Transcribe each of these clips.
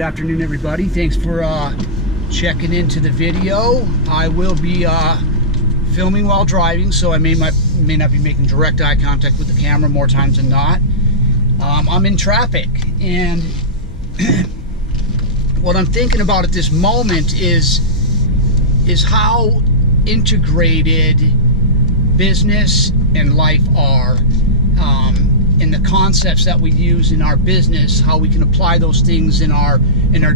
Good afternoon, everybody. Thanks for checking into the video. I will be filming while driving, so I may not be making direct eye contact with the camera more times than not. I'm in traffic, and what I'm thinking about at this moment is how integrated business and life are, and the concepts that we use in our business, how we can apply those things in our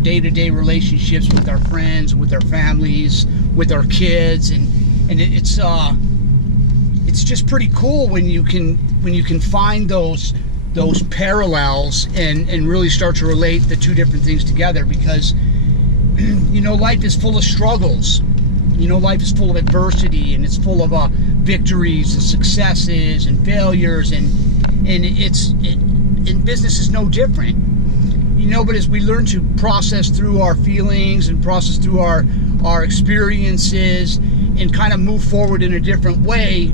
day-to-day relationships with our friends, with our families, with our kids, and it's just pretty cool when you can find those parallels and really start to relate the two different things together, because life is full of struggles. Life is full of adversity, and it's full of victories and successes and failures, and business is no different. But as we learn to process through our feelings and process through our experiences and kind of move forward in a different way,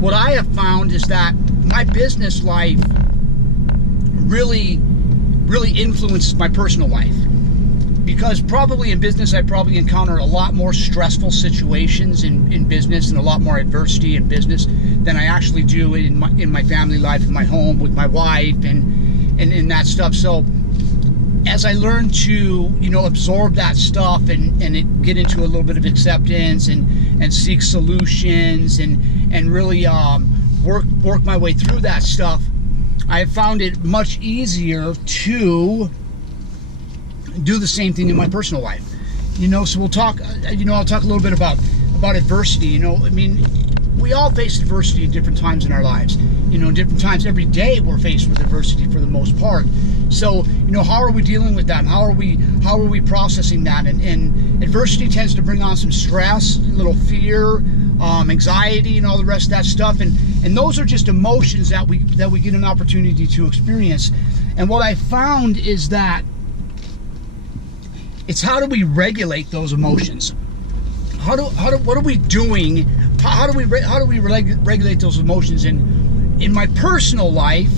what I have found is that my business life really influences my personal life. Because probably in business, I probably encounter a lot more stressful situations in business and a lot more adversity in business than I actually do in my family life, in my home with my wife and that stuff. So as I learn to absorb that stuff and get into a little bit of acceptance and seek solutions and really work my way through that stuff, I have found it much easier to do the same thing in my personal life. So we'll talk, I'll talk a little bit about adversity. We all face adversity at different times in our lives. Different times every day we're faced with adversity for the most part. So, how are we dealing with that? And how are we processing that? And adversity tends to bring on some stress, a little fear, anxiety, and all the rest of that stuff. And those are just emotions that we get an opportunity to experience. And what I found is that it's how do we regulate those emotions? What are we doing? How do we regulate those emotions? And in my personal life,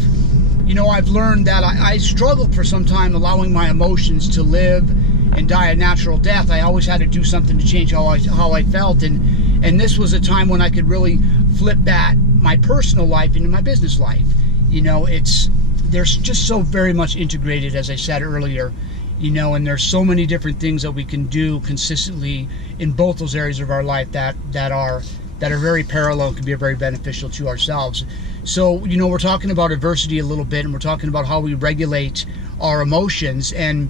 I've learned that I struggled for some time allowing my emotions to live and die a natural death. I always had to do something to change how I felt, and this was a time when I could really flip that my personal life into my business life. They're just so very much integrated, as I said earlier. And there's so many different things that we can do consistently in both those areas of our life that are very parallel and can be very beneficial to ourselves. So, we're talking about adversity a little bit, and we're talking about how we regulate our emotions. And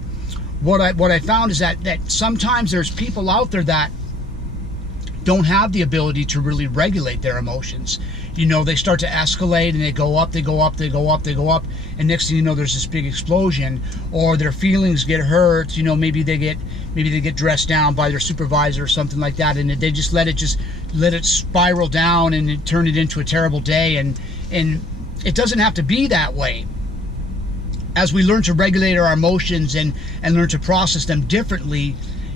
what I found is that sometimes there's people out there that don't have the ability to really regulate their emotions. They start to escalate, and they go up, and next thing you know, there's this big explosion, or their feelings get hurt. Maybe they get dressed down by their supervisor or something like that, and they just let it spiral down and turn it into a terrible day. And it doesn't have to be that way. As we learn to regulate our emotions and learn to process them differently,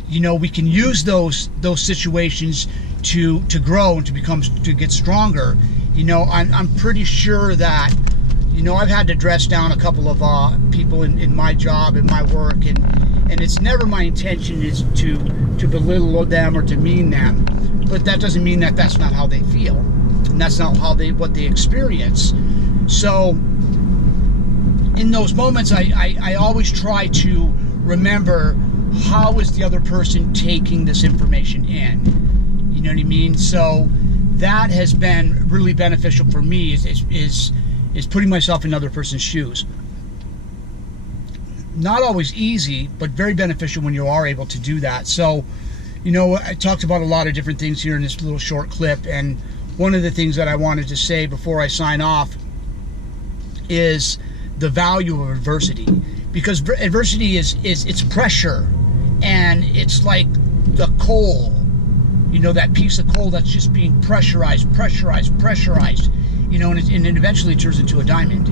we can use those situations to grow and to get stronger. I'm pretty sure that I've had to dress down a couple of people in my job, in my work, and it's never my intention is to belittle them or demean them, but that doesn't mean that that's not how they feel, and that's not what they experience. So in those moments, I always try to remember, how is the other person taking this information in? You know what I mean? So that has been really beneficial for me, is putting myself in another person's shoes. Not always easy, but very beneficial when you are able to do that. So, I talked about a lot of different things here in this little short clip, and one of the things that I wanted to say before I sign off is the value of adversity. Because adversity it's pressure, and it's like the coal, that piece of coal that's just being pressurized, and it eventually turns into a diamond.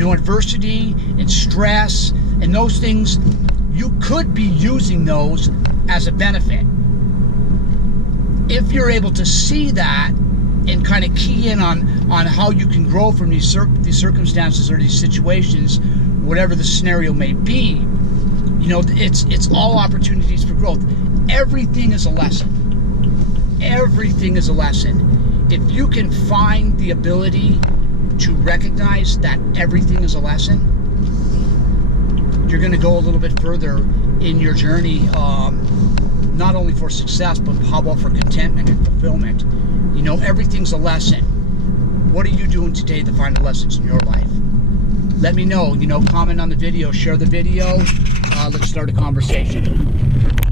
Adversity and stress and those things, you could be using those as a benefit. If you're able to see that and kind of key in on how you can grow from these circumstances or these situations, whatever the scenario may be, You know, it's all opportunities for growth. Everything is a lesson. Everything is a lesson. If you can find the ability to recognize that everything is a lesson, you're going to go a little bit further in your journey, not only for success, but how about for contentment and fulfillment. You know, everything's a lesson. What are you doing today to find the lessons in your life? Let me know. You know, comment on the video, share the video. Let's start a conversation.